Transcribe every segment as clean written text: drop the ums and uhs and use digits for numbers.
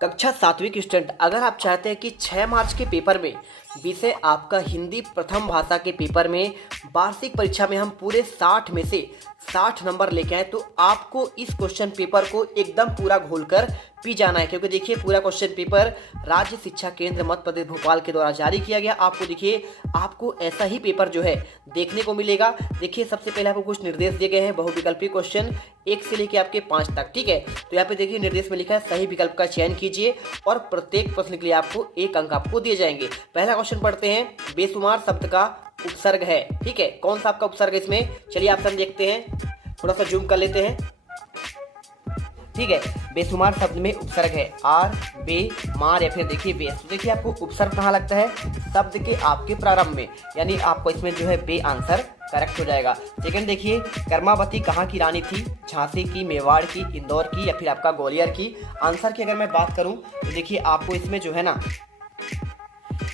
कक्षा 7वीं के स्टूडेंट, अगर आप चाहते हैं कि 6 मार्च के पेपर में विषय आपका हिंदी प्रथम भाषा के पेपर में वार्षिक परीक्षा में हम पूरे 60 में से 60 नंबर लेके आए, तो आपको इस क्वेश्चन पेपर को एकदम पूरा घोलकर पी जाना है। क्योंकि देखिए, पूरा क्वेश्चन पेपर राज्य शिक्षा केंद्र मध्य प्रदेश भोपाल के द्वारा जारी किया गया। आपको देखिए, आपको ऐसा ही पेपर जो है देखने को मिलेगा। देखिए, सबसे पहले आपको कुछ निर्देश दिए गए हैं, बहुविकल्पी क्वेश्चन 1 से लेकर आपके 5 तक। ठीक है, तो यहाँ पे देखिए निर्देश में लिखा है सही विकल्प का चयन कीजिए और प्रत्येक प्रश्न के लिए आपको 1 अंक आपको दिए जाएंगे। पहला क्वेश्चन पढ़ते हैं, बेशुमार शब्द का उपसर्ग है। ठीक है, कौन सा आपका उपसर्ग है इसमें? चलिए ऑप्शन देखते हैं, थोड़ा सा जूम कर लेते हैं। ठीक है, बेशुमार शब्द में उपसर्ग है आर, बे, मार या फिर देखिए बेस। तो देखिए, आपको उपसर्ग कहाँ लगता है? शब्द के आपके प्रारंभ में, यानी आपको इसमें जो है बे आंसर करेक्ट हो जाएगा। सेकंड देखिए, कर्मावती कहाँ की रानी थी? झांसी की, मेवाड़ की, इंदौर की या फिर आपका ग्वालियर की? आंसर की अगर मैं बात करूं तो देखिए, आपको इसमें जो है ना,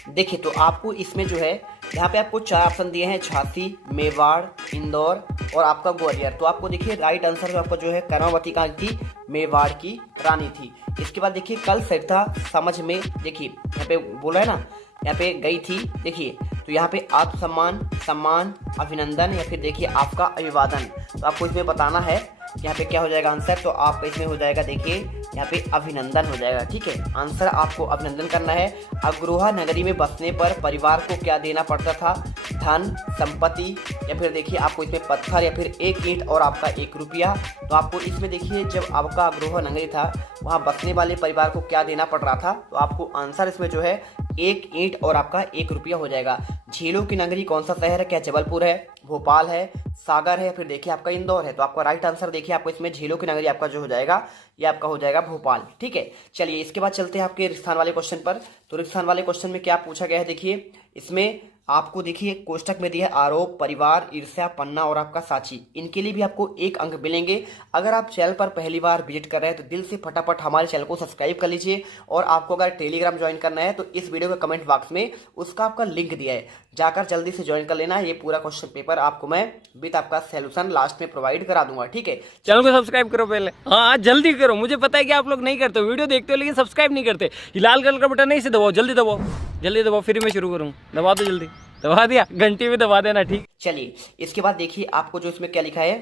देखिए तो आपको इसमें जो है यहाँ पे आपको 4 ऑप्शन दिए हैं, झांसी, मेवाड़, इंदौर और आपका ग्वालियर। तो आपको देखिए राइट आंसर जो आपका जो है कर्मावती कहाँ की? मेवाड़ की रानी थी। इसके बाद देखिए, कल सरिता समझ में, देखिए यहाँ पे बोला है ना, यहाँ पे गई थी। देखिए तो यहाँ पे आत्मसम्मान, सम्मान, अभिनंदन या फिर देखिए आपका अभिवादन। तो आपको इसमें बताना है यहाँ पे क्या हो जाएगा आंसर। तो आपका इसमें हो जाएगा, देखिए यहाँ पे अभिनंदन हो जाएगा। ठीक है, आंसर आपको अभिनंदन करना है। अग्रोहा नगरी में बसने पर परिवार को क्या देना पड़ता था? धन, संपत्ति या फिर देखिए आपको इसमें पत्थर या फिर 1 ईंट और आपका 1 रुपया। तो आपको इसमें देखिए, जब आपका अग्रोहा नगरी था वहाँ बसने वाले परिवार को क्या देना पड़ रहा था? तो आपको आंसर इसमें जो है 1 ईंट और आपका 1 रुपया हो जाएगा। झीलों की नगरी कौन सा शहर है? क्या जबलपुर है, भोपाल है, सागर है, फिर देखिए आपका इंदौर है? तो आपका राइट आंसर देखिए, आपको इसमें झीलों की नगरी आपका जो हो जाएगा, ये आपका हो जाएगा भोपाल। ठीक है, चलिए इसके बाद चलते हैं आपके रिक्स्थान वाले क्वेश्चन पर। तो रिक्स्थान वाले क्वेश्चन में क्या पूछा गया है? देखिए इसमें आपको देखिए कोष्टक में दिया है आरोप, परिवार, ईर्ष्या, पन्ना और आपका साची। इनके लिए भी आपको 1 अंक मिलेंगे। अगर आप चैनल पर पहली बार विजिट कर रहे हैं तो दिल से फटाफट हमारे चैनल को सब्सक्राइब कर लीजिए। और आपको अगर टेलीग्राम ज्वाइन करना है तो इस वीडियो के कमेंट बॉक्स में उसका आपका लिंक दिया है, जाकर जल्दी से ज्वाइन कर लेना। ये पूरा क्वेश्चन पेपर आपको मैं विद आपका सोल्यूशन लास्ट में प्रोवाइड करा दूंगा। ठीक है, चैनल को सब्सक्राइब करो पहले। हाँ जल्दी करो, मुझे पता है कि आप लोग नहीं करते, वीडियो देखते हो लेकिन सब्सक्राइब नहीं करते। ये लाल कलर का बटन नहीं, इसे दबाओ, जल्दी दबाओ, जल्दी दबाओ, फिर मैं शुरू करूँ। दबा दो, जल्दी दबा दिया, घंटी में दबा देना। ठीक, चलिए इसके बाद देखिए आपको जो इसमें क्या लिखा है,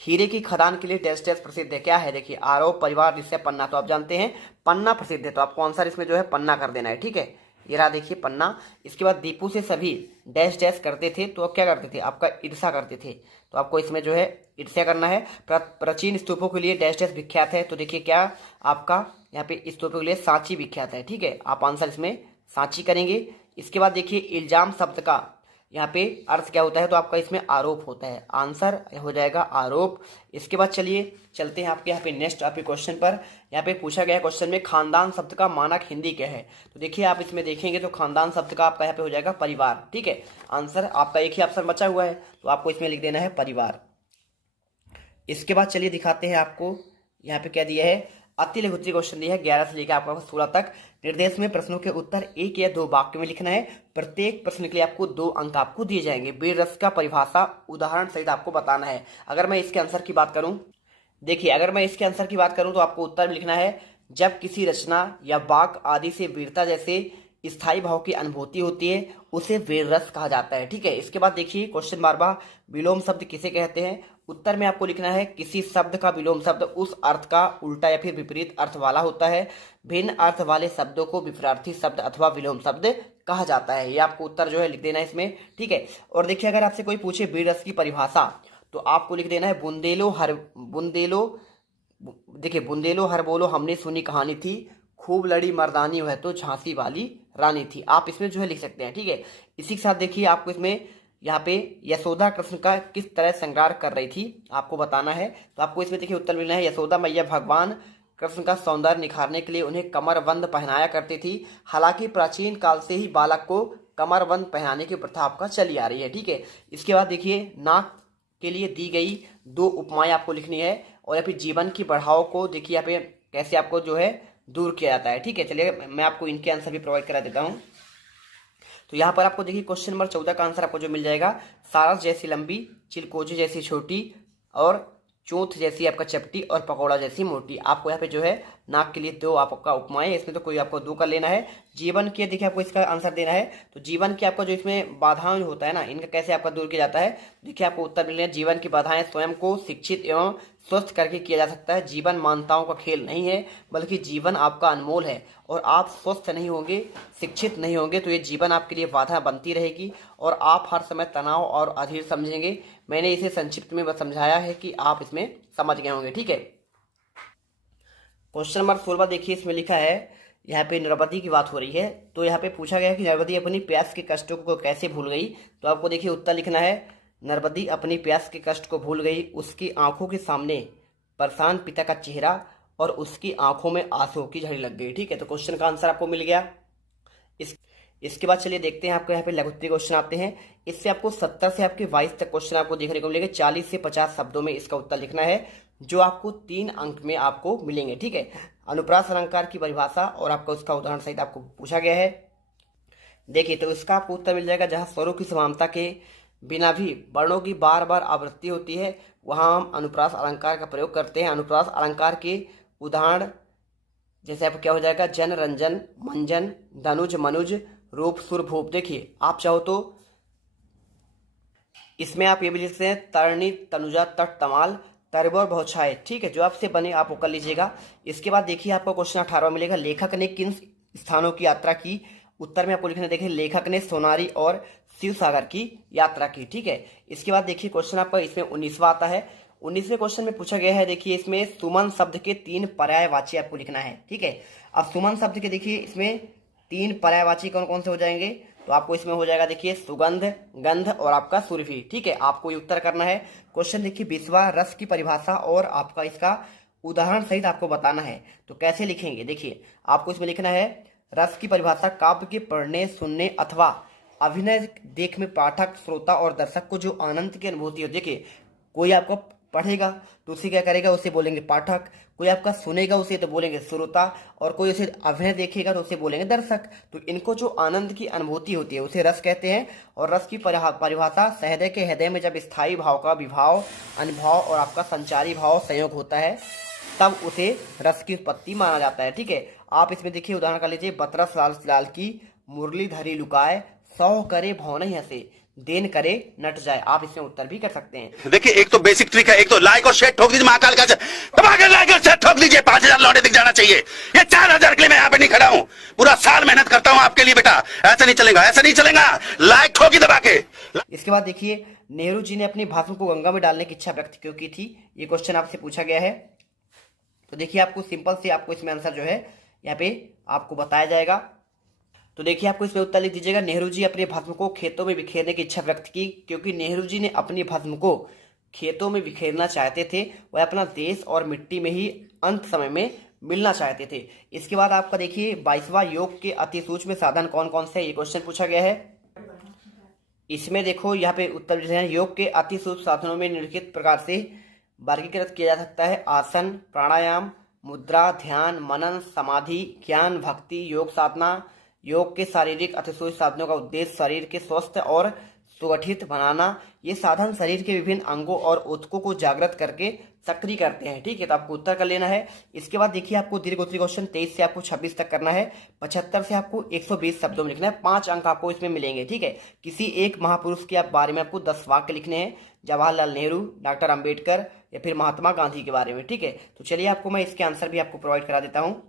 हीरे की खदान के लिए टेस्ट टेस्ट प्रसिद्ध है। क्या है? देखिए आरोप, परिवार, ईर्ष्या, पन्ना। तो आप जानते हैं पन्ना प्रसिद्ध है, तो आपको आंसर इसमें जो है पन्ना कर देना है। ठीक है, ये रहा देखिए पन्ना। इसके बाद दीपू से सभी डैश डैश करते थे, तो अब क्या करते थे? आपका ईर्ष्या करते थे। तो आपको इसमें जो है ईर्ष्या करना है। प्राचीन स्तूपों के लिए डैश डैश विख्यात है, तो देखिए क्या आपका यहाँ पे स्तूपों के लिए सांची विख्यात है। ठीक है, आप आंसर इसमें सांची करेंगे। इसके बाद देखिए इल्जाम शब्द का यहाँ पे अर्थ क्या होता है? तो आपका इसमें आरोप होता है, आंसर हो जाएगा आरोप। इसके बाद चलिए चलते हैं आपके यहाँ पे नेक्स्ट आपके क्वेश्चन पर। यहाँ पे पूछा गया क्वेश्चन में खानदान शब्द का मानक हिंदी क्या है? तो देखिए आप इसमें देखेंगे तो खानदान शब्द का आपका यहाँ पे हो जाएगा परिवार। ठीक है, आंसर आपका एक ही ऑप्शन बचा हुआ है, तो आपको इसमें लिख देना है परिवार। इसके बाद चलिए दिखाते हैं आपको यहाँ पे क्या दिया है। अति लघुत्तरीय क्वेश्चन दिया है 11 से लेकर आपका 16 तक। निर्देश में प्रश्नों के उत्तर 1 या 2 वाक्य में लिखना है। प्रत्येक प्रश्न के लिए आपको 2 अंक आपको दिए जाएंगे। वीर रस का परिभाषा उदाहरण सहित आपको बताना है। अगर मैं इसके आंसर की बात करूं, देखिए अगर मैं इसके आंसर की बात करूं तो आपको उत्तर में लिखना है, जब किसी रचना या वाक्य आदि से वीरता जैसे स्थायी भाव की अनुभूति होती है उसे वीर रस कहा जाता है। ठीक है, इसके बाद देखिए क्वेश्चन बार विलोम शब्द किसे कहते हैं? उत्तर में आपको लिखना है, किसी शब्द का विलोम शब्द उस अर्थ का उल्टा या फिर विपरीत अर्थ वाला होता है। भिन्न अर्थ वाले शब्दों को विपरीत शब्द अथवा विलोम शब्द कहा जाता है। ये आपको उत्तर जो है लिख देना है इसमें। ठीक है, और देखिए अगर आपसे कोई पूछे वीर रस की परिभाषा, तो आपको लिख देना है बुंदेलो हर बोलो हमने सुनी कहानी थी, खूब लड़ी मर्दानी वह तो झांसी वाली रानी थी। आप इसमें जो है लिख सकते हैं। ठीक है, इसी के साथ देखिए आपको इसमें यहाँ पे यशोदा कृष्ण का किस तरह श्रृंगार कर रही थी आपको बताना है। तो आपको इसमें देखिए उत्तर मिलना है, यशोदा मैया भगवान कृष्ण का सौंदर्य निखारने के लिए उन्हें कमरबंद पहनाया करती थी। हालांकि प्राचीन काल से ही बालक को कमरबंद पहनाने की प्रथा आपका चली आ रही है। ठीक है, इसके बाद देखिए नाक के लिए दी गई 2 उपमाएं आपको लिखनी है। और या फिर जीवन की बढ़ाव को देखिए यहाँ पे कैसे आपको जो है दूर किया जाता है। ठीक है, चलिए मैं आपको इनके आंसर भी प्रोवाइड करा देता हूँ। तो यहाँ पर आपको देखिए क्वेश्चन नंबर 14 का आंसर आपको जो मिल जाएगा, सारस जैसी लंबी, चिलकोजी जैसी छोटी और चूंथ जैसी आपका चपटी और पकौड़ा जैसी मोटी। आपको यहाँ पे जो है नाक के लिए दो आपका उपमाएं, इसमें तो कोई आपको दो का लेना है। जीवन के देखिए आपको इसका आंसर देना है। तो जीवन की आपका जो इसमें बाधाएं होता है ना, इनका कैसे आपका दूर किया जाता है, देखिए आपको उत्तर मिलने जीवन की बाधाएं स्वयं को शिक्षित एवं स्वस्थ करके किया जा सकता है। जीवन मान्यताओं का खेल नहीं है, बल्कि जीवन आपका अनमोल है, और आप स्वस्थ नहीं होंगे, शिक्षित नहीं होंगे तो ये जीवन आपके लिए बाधा बनती रहेगी और आप हर समय तनाव और अधीर समझेंगे। मैंने इसे संक्षिप्त में बस समझाया है कि आप इसमें समझ गए होंगे। ठीक है, क्वेश्चन नंबर 16 देखिए, इसमें लिखा है, यहाँ पे नरपति की बात हो रही है। तो यहाँ पे पूछा गया है कि नरपति अपनी प्यास के कष्टों को कैसे भूल गई। तो आपको देखिए उत्तर लिखना है, नरपति अपनी प्यास के कष्ट को भूल गई, उसकी आंखों के सामने परेशान पिता का चेहरा और उसकी आंखों में आंसुओं की झड़ी लग गई। ठीक है, तो क्वेश्चन का आंसर आपको मिल गया। इसके बाद चलिए देखते हैं, आपको यहाँ पे लघुत्तरीय क्वेश्चन आते हैं। इससे आपको 70 से आपके 22 तक क्वेश्चन आपको देखने को मिलेंगे। 40 से 50 शब्दों में इसका उत्तर लिखना है, जो आपको 3 अंक में आपको मिलेंगे। ठीक है, अनुप्रास अलंकार की परिभाषा और आपका उसका उदाहरण सहित आपको पूछा गया है। देखिए, तो इसका आपको उत्तर मिल जाएगा, जहाँ स्वरों की समानता के बिना भी वर्णों की बार बार आवृत्ति होती है, वहाँ हम अनुप्रास अलंकार का प्रयोग करते हैं। अनुप्रास अलंकार के उदाहरण जैसे आपको क्या हो जाएगा, जन, रंजन, मंजन, धनुज, मनुज, रूप, सुर, भूप। देखिए आप चाहो तो इसमें आप ये भी लिख सकते हैं, तरणी, तनुजा, तट, तमाल, तरबोर, बहुछाए। ठीक है, जो आपसे बने आप वो कर लीजिएगा। इसके बाद देखिए आपको क्वेश्चन 18 मिलेगा, लेखक ने किन स्थानों की यात्रा की। उत्तर में आपको लिखना, देखिए लेखक ने सोनारी और शिव सागर की यात्रा की। ठीक है, इसके बाद देखिए क्वेश्चन आपका इसमें 19वां आता है। 19वें क्वेश्चन में पूछा गया है, देखिए इसमें सुमन शब्द के 3 पर्यायवाची आपको लिखना है। ठीक है, अब सुमन शब्द के देखिए इसमें 3 पर्यायवाची कौन कौन से हो जाएंगे, तो आपको इसमें हो जाएगा देखिए सुगंध, गंध और आपका सुरभि। ठीक है, आपको ये उत्तर करना है। क्वेश्चन देखिए 20वां, रस की परिभाषा और आपका इसका उदाहरण सहित आपको बताना है। तो कैसे लिखेंगे, देखिए आपको इसमें लिखना है, रस की परिभाषा काव्य के पढ़ने, सुनने अथवा अभिनय देख में पाठक, श्रोता और दर्शक को जो आनंद की अनुभूति हो। देखिए कोई आपको पढ़ेगा तो उसे क्या करेगा, उसे बोलेंगे पाठक, कोई आपका सुनेगा उसे तो बोलेंगे श्रोता, और कोई उसे अभिनय देखेगा तो उसे बोलेंगे दर्शक। तो इनको जो आनंद की अनुभूति होती है उसे रस कहते हैं। और रस की परिभाषा, सहृदय के हृदय में जब स्थायी भाव का विभाव, अनुभाव और आपका संचारी भाव संयोग होता है तब उसे रस की उत्पत्ति माना जाता है। ठीक है, आप इसमें देखिए उदाहरण कर लीजिए, बतरस लाल की मुरली धरी लुकाए, सौ करे भौन हंसे, देन करे नट जाए। आप इसमें उत्तर भी कर सकते हैं। देखिए एक तो बेसिक ट्रिक है, एक तो लाइक और शेयर ठोक दीजिए, महाकाल का दबाकर लाइक और शेयर ठोक दीजिए। 5000 लौटे दिख जाना चाहिए। ये 4000 के लिए मैं यहाँ पे नहीं खड़ा हूँ, पूरा साल मेहनत करता हूँ आपके लिए बेटा। ऐसा नहीं चलेगा, ऐसा नहीं चलेगा, लाइक ठोकी दबा के। इसके बाद देखिए, नेहरू जी ने अपनी भाषण को गंगा में डालने की इच्छा व्यक्त क्यों की थी, ये क्वेश्चन आपसे पूछा गया है। तो देखिए आपको सिंपल से आपको इसमें आंसर जो है यहाँ पे आपको बताया जाएगा। तो देखिए आपको इसमें उत्तर लिख दीजिएगा, नेहरू जी अपने भस्म को खेतों में बिखेरने की इच्छा व्यक्त की, क्योंकि नेहरू जी ने अपनी भस्म को खेतों में बिखेरना चाहते थे। वह अपना देश और मिट्टी में ही अंत समय में मिलना चाहते थे। इसके बाद आपका देखिए 22वां, योग के अति सूक्ष्म साधन कौन कौन से, ये क्वेश्चन पूछा गया है। इसमें देखो यहाँ पे उत्तर है, योग के अति सूक्ष्म साधनों में निम्नलिखित प्रकार से वर्गीकृत किया जा सकता है, आसन, प्राणायाम, मुद्रा, ध्यान, मनन, समाधि, ज्ञान, भक्ति, योग साधना। योग के शारीरिक अतिसूक्ष्म साधनों का उद्देश्य शरीर के स्वस्थ और सुगठित बनाना। ये साधन शरीर के विभिन्न अंगों और ऊतकों को जागृत करके सक्रिय करते हैं। ठीक है, तो आपको उत्तर कर लेना है। इसके बाद देखिए आपको दीर्घ उत्तरीय क्वेश्चन 23 से आपको 26 तक करना है। 75 से आपको 120 शब्दों में लिखना है। 5 अंक आपको इसमें मिलेंगे। ठीक है, किसी एक महापुरुष के बारे में आपको 10 वाक्य लिखने हैं, जवाहरलाल नेहरू, डॉक्टर अंबेडकर या फिर महात्मा गांधी के बारे में। ठीक है, तो चलिए आपको मैं इसके आंसर भी आपको प्रोवाइड करा देता हूँ।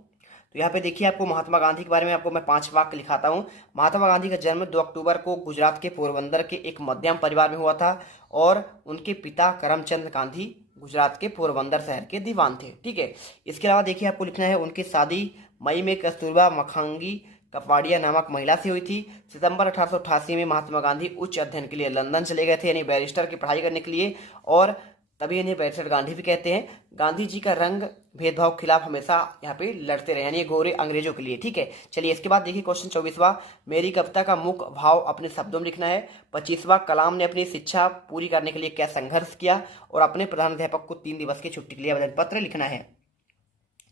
तो यहाँ पे देखिए आपको महात्मा गांधी के बारे में आपको मैं 5 वाक्य लिखाता हूँ। महात्मा गांधी का जन्म 2 अक्टूबर को गुजरात के पोरबंदर के एक मध्यम परिवार में हुआ था और उनके पिता करमचंद गांधी गुजरात के पोरबंदर शहर के दीवान थे। ठीक है, इसके अलावा देखिए आपको लिखना है, उनकी शादी मई में कस्तूरबा मखांगी कपाड़िया नामक महिला से हुई थी। सितंबर 1888 में महात्मा गांधी उच्च अध्ययन के लिए लंदन चले गए थे, यानी बैरिस्टर की पढ़ाई करने के लिए, और तभी इन्हें बैरिस्टर गांधी भी कहते हैं। गांधी जी का रंग भेदभाव के खिलाफ हमेशा यहाँ पे लड़ते रहे, यानी गोरे अंग्रेजों के लिए। ठीक है, चलिए इसके बाद देखिए क्वेश्चन 24वां, मेरी कविता का मुख्य भाव अपने शब्दों में लिखना है। 25वां, कलाम ने अपनी शिक्षा पूरी करने के लिए क्या संघर्ष किया, और अपने प्रधानाध्यापक को 3 दिवस की छुट्टी के लिए आवेदन पत्र लिखना है।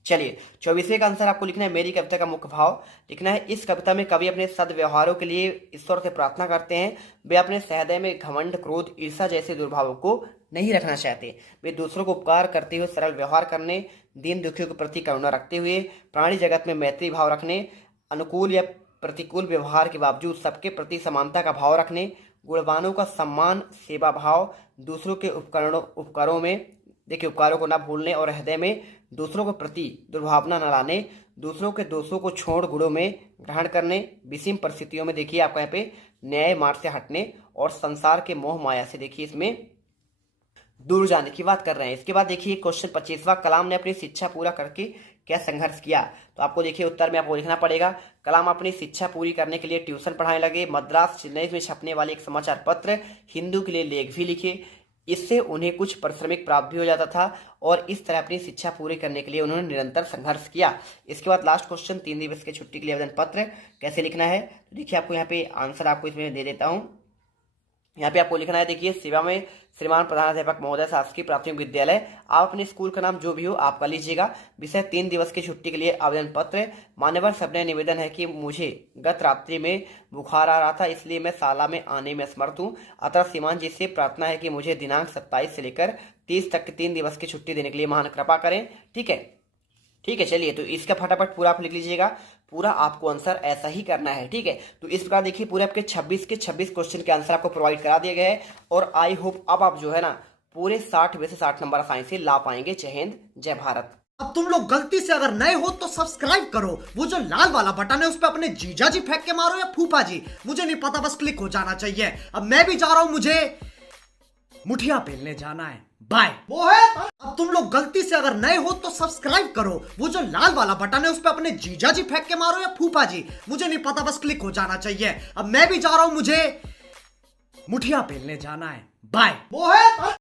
चलिए 24वें का आंसर आपको लिखना है, मेरी कविता का मुख्य भाव लिखना है। इस कविता में कवि अपने सद्व्यवहारों के लिए ईश्वर से प्रार्थना करते हैं। वे अपने सहृदय में घमंड, क्रोध, ईर्ष्या जैसे दुर्भावों को नहीं रखना चाहते। वे दूसरों को उपकार करते हुए सरल व्यवहार करने, दीन दुखियों के प्रति करुणा रखते हुए प्राणी जगत में मैत्री भाव रखने, अनुकूल या प्रतिकूल व्यवहार के बावजूद सबके प्रति समानता का भाव रखने, गुणवानों का सम्मान, सेवा भाव, दूसरों के उपकारों में देखिए उपकारों को न भूलने और हृदय में दूसरों के प्रति दुर्भावना न लाने, दूसरों के दोषों को छोड़ गुणों में ग्रहण करने, विषम परिस्थितियों में देखिए आपको यहाँ पे न्याय मार्ग से हटने और संसार के मोह माया से देखिए इसमें दूर जाने की बात कर रहे हैं। इसके बाद देखिए क्वेश्चन 25वां, कलाम ने अपनी शिक्षा पूरा करके क्या संघर्ष किया। तो आपको देखिए उत्तर में आपको लिखना पड़ेगा, कलाम अपनी शिक्षा पूरी करने के लिए ट्यूशन पढ़ाने लगे, मद्रास चेन्नई में छपने वाले एक समाचार पत्र हिंदू के लिए लेख भी लिखे, इससे उन्हें कुछ पारिश्रमिक प्राप्त भी हो जाता था और इस तरह अपनी शिक्षा पूरी करने के लिए उन्होंने निरंतर संघर्ष किया। इसके बाद लास्ट क्वेश्चन, 3 दिवस की छुट्टी के लिए आवेदन पत्र कैसे लिखना है। तो देखिए आपको यहाँ पे आंसर आपको इसमें दे देता हूँ। यहाँ पे आपको लिखना है, देखिए सेवा में श्रीमान प्रधानाध्यापक महोदय शासकीय प्राथमिक विद्यालय, आप अपने स्कूल का नाम जो भी हो आपका लीजिएगा। विषय 3 दिवस की छुट्टी के लिए आवेदन पत्र। मान्यवर सबने निवेदन है कि मुझे गत रात्रि में बुखार आ रहा था, इसलिए मैं शाला में आने में असमर्थ हूँ। अतः श्रीमान जी से प्रार्थना है कि मुझे दिनांक 27 से लेकर 30 तक 3 दिवस की छुट्टी देने के लिए महान कृपा करें। ठीक है, चलिए तो इसका फटाफट पूरा आप लिख लीजिएगा। पूरा आपको आंसर ऐसा ही करना है। ठीक है, तो इस प्रकार देखिए पूरे आपके 26 के 26 क्वेश्चन के आंसर आपको प्रोवाइड करा दिए गए हैं और आई होप अब आप जो है ना पूरे 60 में से 60 नंबर आसानी से ला पाएंगे। जय हिंद, जय भारत। अब तुम लोग गलती से अगर नए हो तो सब्सक्राइब करो, वो जो लाल वाला बटन है उस पर अपने जीजा जी फेंक के मारो या फूफा जी, मुझे नहीं पता, बस क्लिक हो जाना चाहिए। अब मैं भी जा रहा हूं, मुझे मुठिया पेलने जाना है। बाय। वो है अब तुम लोग गलती से अगर नए हो तो सब्सक्राइब करो, वो जो लाल वाला बटन है उस पर अपने जीजा जी फेंक के मारो या फूफा जी, मुझे नहीं पता, बस क्लिक हो जाना चाहिए। अब मैं भी जा रहा हूं, मुझे मुठिया पेलने जाना है। बाय। वो है